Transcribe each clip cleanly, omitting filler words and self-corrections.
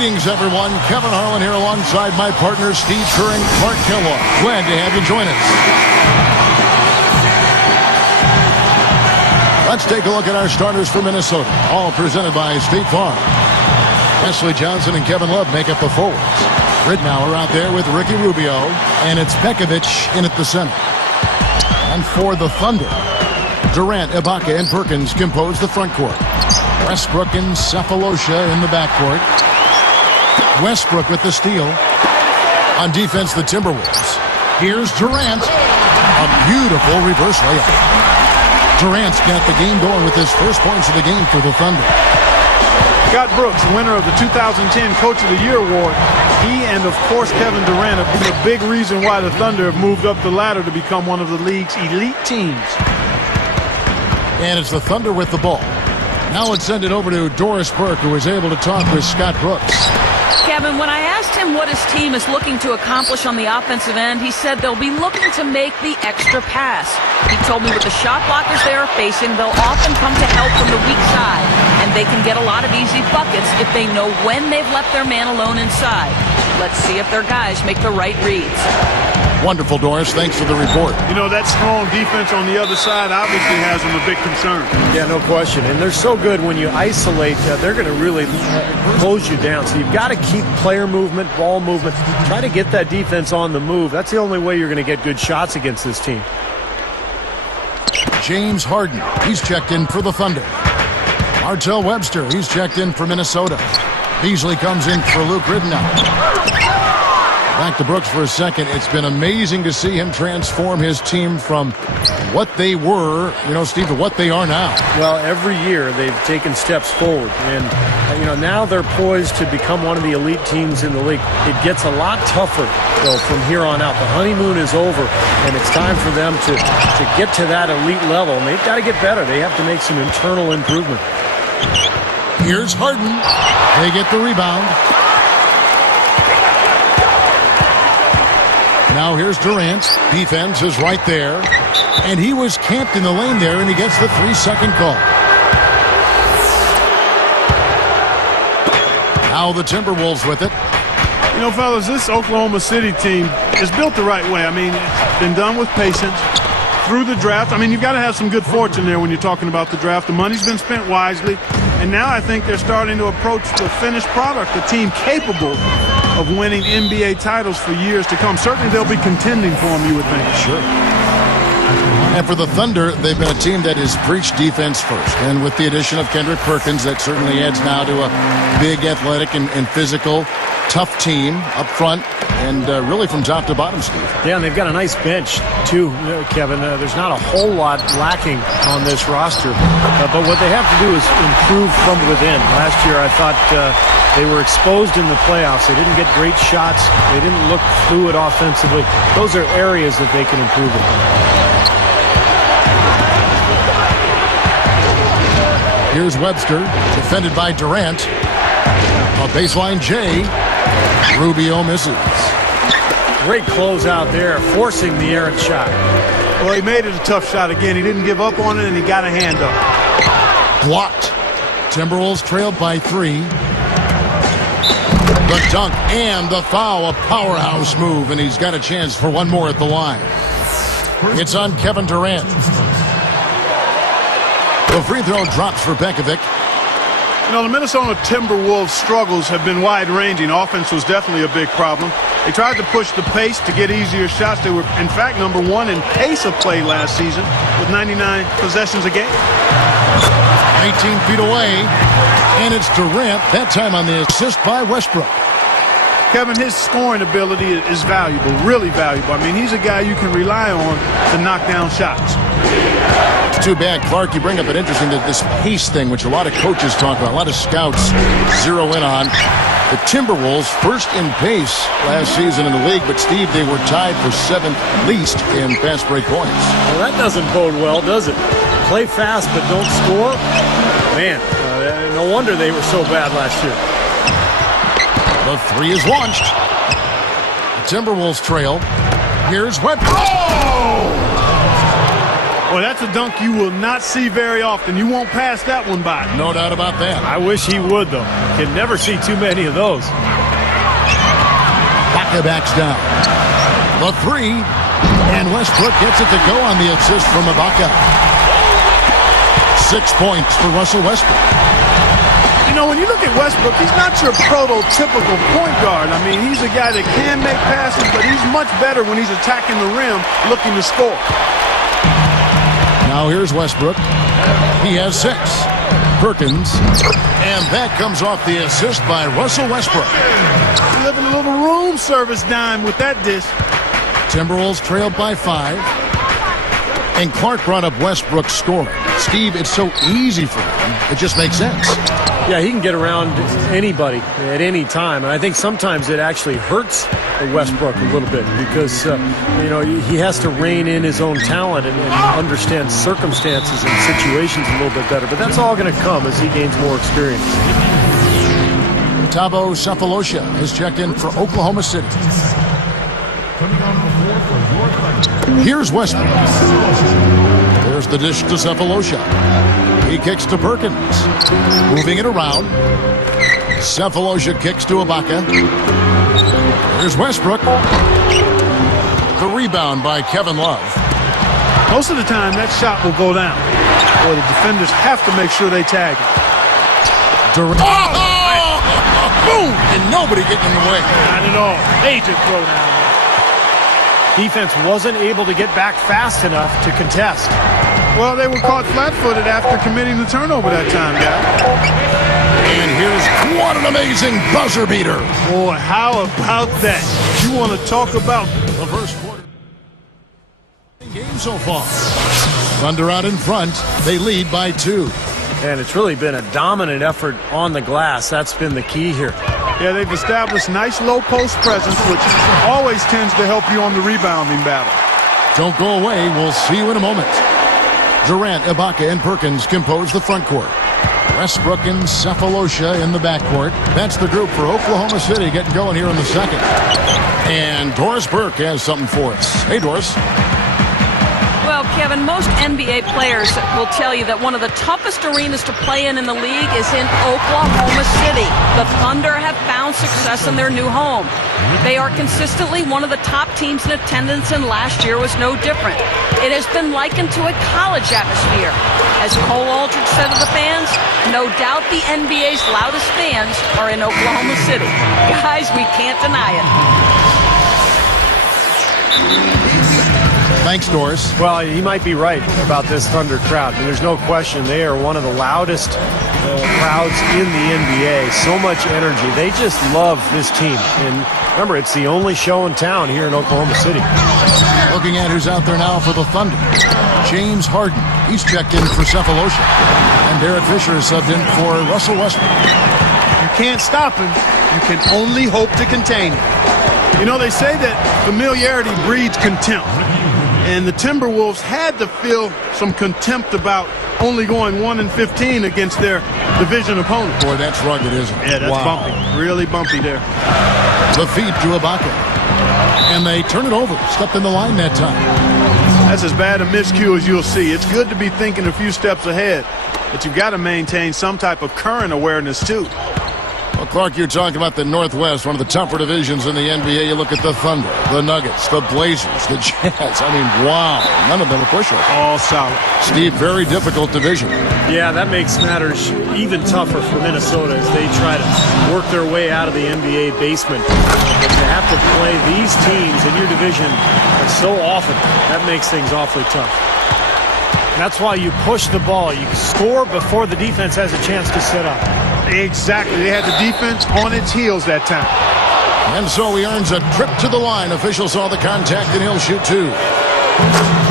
Greetings, everyone. Kevin Harlan here alongside my partner, Steve Kerr and Clark Kellogg. Glad to have you join us. Let's take a look at our starters for Minnesota, all presented by State Farm. Wesley Johnson and Kevin Love make up the forwards. Ridnour out there with Ricky Rubio, and it's Pekovic in at the center. And for the Thunder, Durant, Ibaka, and Perkins compose the front court. Westbrook and Cephalosha in the backcourt. Westbrook with the steal. On defense, the Timberwolves. Here's Durant. A beautiful reverse layup. Durant's got the game going with his first points of the game for the Thunder. Scott Brooks, winner of the 2010 Coach of the Year award. He and, of course, Kevin Durant have been a big reason why the Thunder have moved up the ladder to become one of the league's elite teams. And it's the Thunder with the ball. Now let's send it over to Doris Burke, who was able to talk with Scott Brooks. Kevin, when I asked him what his team is looking to accomplish on the offensive end, he said they'll be looking to make the extra pass. He told me with the shot blockers they are facing, they'll often come to help from the weak side, and they can get a lot of easy buckets if they know when they've left their man alone inside. Let's see if their guys make the right reads. Wonderful, Doris. Thanks for the report. You know, that strong defense on the other side obviously has them a big concern. Yeah, no question. And they're so good when you isolate, they're going to really close you down. So you've got to keep player movement, ball movement. Try to get that defense on the move. That's the only way you're going to get good shots against this team. James Harden, he's checked in for the Thunder. Martell Webster, he's checked in for Minnesota. Beasley comes in for Luke Ridnour. Back to Brooks for a second. It's been amazing to see him transform his team from what they were, Steve, to what they are now. Well, every year they've taken steps forward. And, now they're poised to become one of the elite teams in the league. It gets a lot tougher, though, from here on out. The honeymoon is over, and it's time for them to get to that elite level. And they've got to get better. They have to make some internal improvement. Here's Harden. They get the rebound. Now here's Durant. Defense is right there. And he was camped in the lane there, and he gets the 3-second call. Now the Timberwolves with it. You know, fellas, this Oklahoma City team is built the right way. I mean, it's been done with patience through the draft. I mean, you've got to have some good fortune there when you're talking about the draft. The money's been spent wisely. And now I think they're starting to approach the finished product, a team capable of winning NBA titles for years to come. Certainly they'll be contending for them, you would think. Sure. And for the Thunder, they've been a team that has preached defense first. And with the addition of Kendrick Perkins, that certainly adds now to a big athletic and physical, tough team up front and really from top to bottom, Steve. Yeah, and they've got a nice bench, too, Kevin. There's not a whole lot lacking on this roster. But what they have to do is improve from within. Last year, I thought they were exposed in the playoffs. They didn't get great shots. They didn't look fluid offensively. Those are areas that they can improve upon. Here's Webster, defended by Durant. A baseline J. Rubio misses. Great close out there, forcing the errant shot. Well, he made it a tough shot again. He didn't give up on it, and he got a hand up. Blocked. Timberwolves trailed by 3. The dunk and the foul, a powerhouse move, and he's got a chance for one more at the line. It's on Kevin Durant. The free throw drops for Pekovic. You know, the Minnesota Timberwolves' struggles have been wide-ranging. Offense was definitely a big problem. They tried to push the pace to get easier shots. They were, in fact, number 1 in pace of play last season with 99 possessions a game. 19 feet away, and it's Durant, that time on the assist by Westbrook. Kevin, his scoring ability is valuable, really valuable. I mean, he's a guy you can rely on to knock down shots. It's too bad, Clark, you bring up an interesting this pace thing, which a lot of coaches talk about, a lot of scouts zero in on. The Timberwolves first in pace last season in the league, but Steve, they were tied for 7th least in fast break points. Well, that doesn't bode well, does it? Play fast but don't score? Man, no wonder they were so bad last year. The 3 is launched. The Timberwolves trail. Here's Webster. Oh! Well, that's a dunk you will not see very often. You won't pass that one by. No doubt about that. I wish he would, though. Can never see too many of those. Ibaka backs down. The three. And Westbrook gets it to go on the assist from Ibaka. 6 points for Russell Westbrook. You know, when you look at Westbrook, he's not your prototypical point guard. I mean, he's a guy that can make passes, but he's much better when he's attacking the rim looking to score. Now here's Westbrook. He has 6. Perkins. And that comes off the assist by Russell Westbrook. Living a little room service dime with that dish. Timberwolves trailed by 5. And Clark brought up Westbrook's scoring. Steve, it's so easy for him. It just makes sense. Yeah, he can get around anybody at any time. And I think sometimes it actually hurts Westbrook a little bit because, he has to rein in his own talent and understand circumstances and situations a little bit better. But that's all going to come as he gains more experience. Thabo Sefolosha has checked in for Oklahoma City. Here's Westbrook. There's the dish to Sefolosha. He kicks to Perkins. Moving it around. Sefolosha kicks to Ibaka. Here's Westbrook. The rebound by Kevin Love. Most of the time, that shot will go down. Or the defenders have to make sure they tag it. Durant. Oh! Boom! And nobody getting in the way. Not at all. Major throwdown. Defense wasn't able to get back fast enough to contest. Well, they were caught flat-footed after committing the turnover that time, guys. And here's what an amazing buzzer beater. Boy, how about that? You want to talk about The first quarter game so far. Thunder out in front. They lead by 2. And it's really been a dominant effort on the glass. That's been the key here. Yeah, they've established nice low post presence, which always tends to help you on the rebounding battle. Don't go away. We'll see you in a moment. Durant, Ibaka, and Perkins compose the front court. Westbrook and Sefolosha in the backcourt. That's the group for Oklahoma City getting going here in the second. And Doris Burke has something for us. Hey, Doris. Well, Kevin, most NBA players will tell you that one of the toughest arenas to play in the league is in Oklahoma City. The Thunder have found success in their new home. They are consistently one of the top teams in attendance, and last year was no different. It has been likened to a college atmosphere. As Cole Aldrich said to the fans, no doubt the NBA's loudest fans are in Oklahoma City. Guys, we can't deny it. Thanks, Doris. Well, he might be right about this Thunder crowd. And there's no question they are one of the loudest crowds in the NBA. So much energy. They just love this team. And remember, it's the only show in town here in Oklahoma City. Looking at who's out there now for the Thunder. James Harden. He's checked in for Sefolosha. And Derek Fisher is subbed in for Russell Westbrook. You can't stop him. You can only hope to contain him. You know, they say that familiarity breeds contempt. And the Timberwolves had to feel some contempt about only going 1-15 against their division opponent. Boy, that's rugged, isn't it? Yeah, that's bumpy. Really bumpy there. The feed to Ibaka. And they turn it over. Stepped in the line that time. That's as bad a miscue as you'll see. It's good to be thinking a few steps ahead, but you've got to maintain some type of current awareness, too. Well, Clark, you're talking about the Northwest, one of the tougher divisions in the NBA. You look at the Thunder, the Nuggets, the Blazers, the Jazz. I mean, wow. None of them are pushovers. All solid. Steve, very difficult division. Yeah, that makes matters even tougher for Minnesota as they try to work their way out of the NBA basement. But to have to play these teams in your division so often, that makes things awfully tough. That's why you push the ball. You score before the defense has a chance to set up. Exactly. They had the defense on its heels that time. And so he earns a trip to the line. Officials saw the contact, and he'll shoot 2.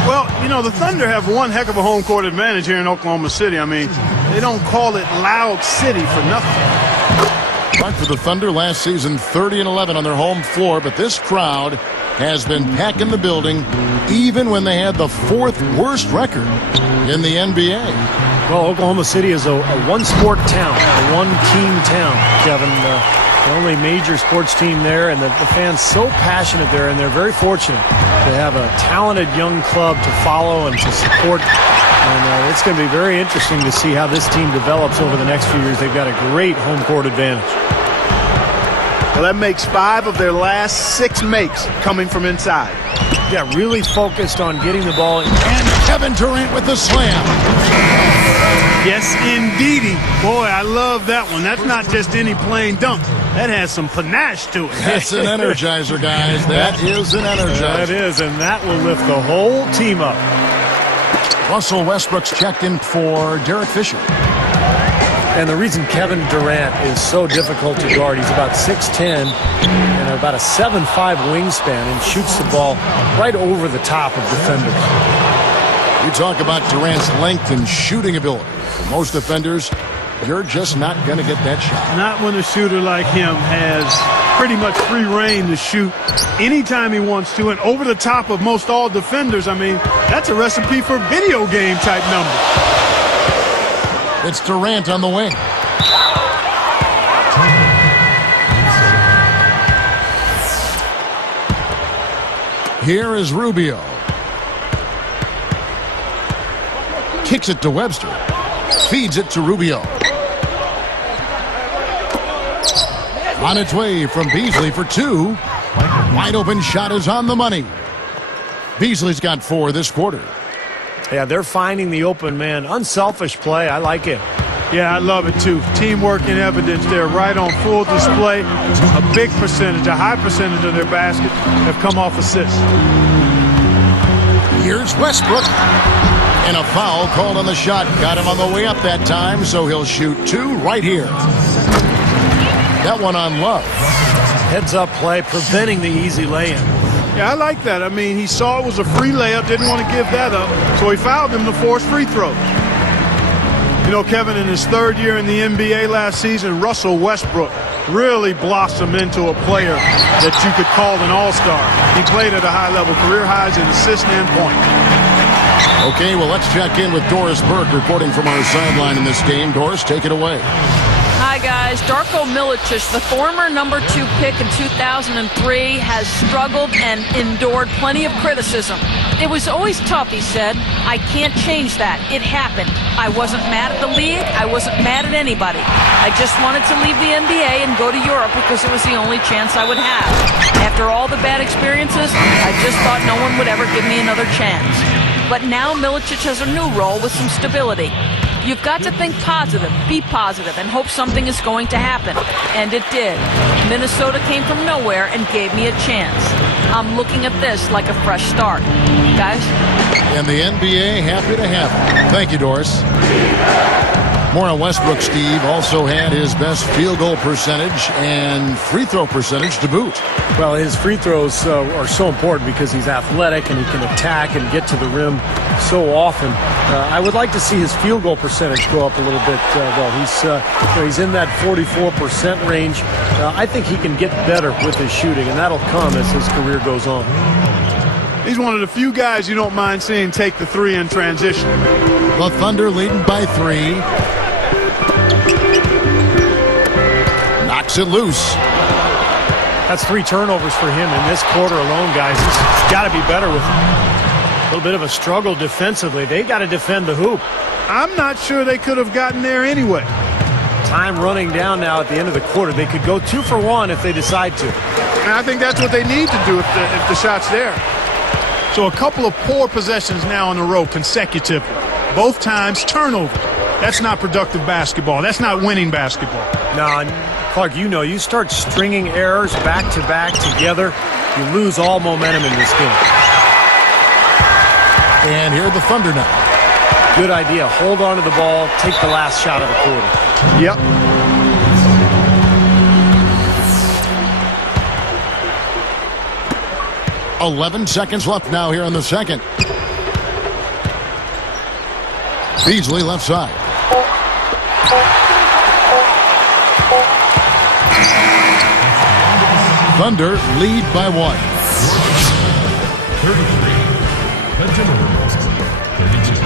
Well, you know, the Thunder have one heck of a home court advantage here in Oklahoma City. I mean, they don't call it Loud City for nothing. Clark, for the Thunder last season, 30-11 on their home floor, but this crowd has been packing the building even when they had the 4th worst record in the NBA. Well, Oklahoma City is a one-sport town, a one-team town, Kevin. the only major sports team there, and the fans so passionate there, and they're very fortunate to have a talented young club to follow and to support. And it's going to be very interesting to see how this team develops over the next few years. They've got a great home court advantage. Well, that makes 5 of their last 6 makes coming from inside. Yeah, really focused on getting the ball. And Kevin Durant with the slam. Yes, indeedy. Boy, I love that one. That's not just any plain dunk. That has some panache to it. That's an energizer, guys. That is an energizer. That is, and that will lift the whole team up. Russell Westbrook's checked in for Derek Fisher. And the reason Kevin Durant is so difficult to guard, he's about 6'10", and about a 7'5" wingspan, and shoots the ball right over the top of defenders. You talk about Durant's length and shooting ability. For most defenders, you're just not going to get that shot. Not when a shooter like him has pretty much free reign to shoot anytime he wants to, and over the top of most all defenders. I mean, that's a recipe for video game type number. It's Durant on the wing. Here is Rubio. Kicks it to Webster. Feeds it to Rubio. On its way from Beasley for 2. Wide open shot is on the money. Beasley's got 4 this quarter. Yeah, they're finding the open man. Unselfish play. I like it. Yeah, I love it too. Teamwork in evidence there, right on full display. A big percentage, a high percentage of their baskets have come off assists. Here's Westbrook. And a foul called on the shot. Got him on the way up that time, so he'll shoot 2 right here. That one on Love. Heads-up play, preventing the easy lay-in. Yeah, I like that. I mean, he saw it was a free layup, didn't want to give that up, so he fouled him to force free throws. You know, Kevin, in his 3rd year in the NBA last season, Russell Westbrook really blossomed into a player that you could call an all-star. He played at a high level, career highs in assists and points. Okay, well, let's check in with Doris Burke reporting from our sideline in this game. Doris, take it away. Hi, guys. Darko Milicic, the former number 2 pick in 2003, has struggled and endured plenty of criticism. It was always tough, he said. I can't change that. It happened. I wasn't mad at the league. I wasn't mad at anybody. I just wanted to leave the NBA and go to Europe because it was the only chance I would have. After all the bad experiences, I just thought no one would ever give me another chance. But now Milicic has a new role with some stability. You've got to think positive, be positive, and hope something is going to happen. And it did. Minnesota came from nowhere and gave me a chance. I'm looking at this like a fresh start. Guys? And the NBA happy to have him. Thank you, Doris. More on Westbrook, Steve. Also had his best field goal percentage and free throw percentage to boot. Well, his free throws are so important because he's athletic and he can attack and get to the rim so often. I would like to see his field goal percentage go up a little bit, though. He's in that 44% range. I think he can get better with his shooting, and that'll come as his career goes on. He's one of the few guys you don't mind seeing take the 3 in transition. The Thunder leading by 3. Knocks it loose. That's 3 turnovers for him in this quarter alone, guys. He's got to be better with a little bit of a struggle defensively. They got to defend the hoop. I'm not sure they could have gotten there anyway. Time running down now at the end of the quarter. They could go 2 for 1 if they decide to. And I think that's what they need to do if the shot's there. So a couple of poor possessions now in a row consecutively. Both times turnover. That's not productive basketball. That's not winning basketball. No, Clark, you start stringing errors back-to-back together, you lose all momentum in this game. And here are the Thunder now. Good idea. Hold on to the ball. Take the last shot of the quarter. Yep. $11 seconds left now here in the second. Beasley left side. Thunder lead by 1. 33. The Timberwolves, 32.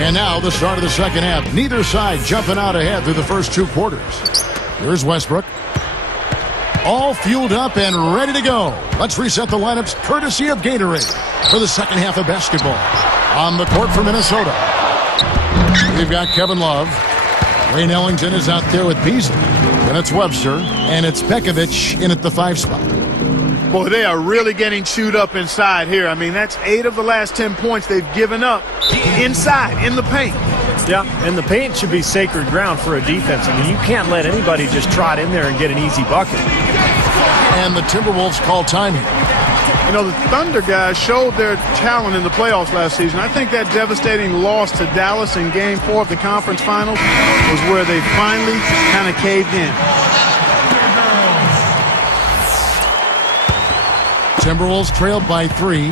And now the start of the second half. Neither side jumping out ahead through the first 2 quarters. Here's Westbrook. All fueled up and ready to go. Let's reset the lineups courtesy of Gatorade for the second half of basketball. On the court for Minnesota, we've got Kevin Love. Wayne Ellington is out there with Beasley. And it's Webster. And it's Pekovic in at the 5 spot. Boy, they are really getting chewed up inside here. I mean, that's 8 of the last 10 points they've given up inside, in the paint. Yeah, and the paint should be sacred ground for a defense. I mean, you can't let anybody just trot in there and get an easy bucket. And the Timberwolves call time here. You know, the Thunder guys showed their talent in the playoffs last season. I think that devastating loss to Dallas in Game 4 of the conference finals was where they finally kind of caved in. Timberwolves trailed by 3. He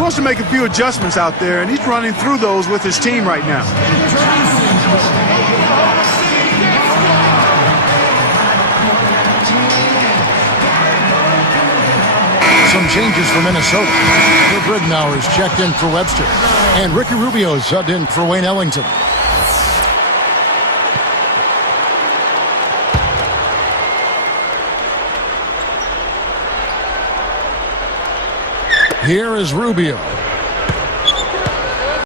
wants to make a few adjustments out there, and he's running through those with his team right now. Some changes for Minnesota. Rick Ridnour is checked in for Webster. And Ricky Rubio is subbed in for Wayne Ellington. Here is Rubio.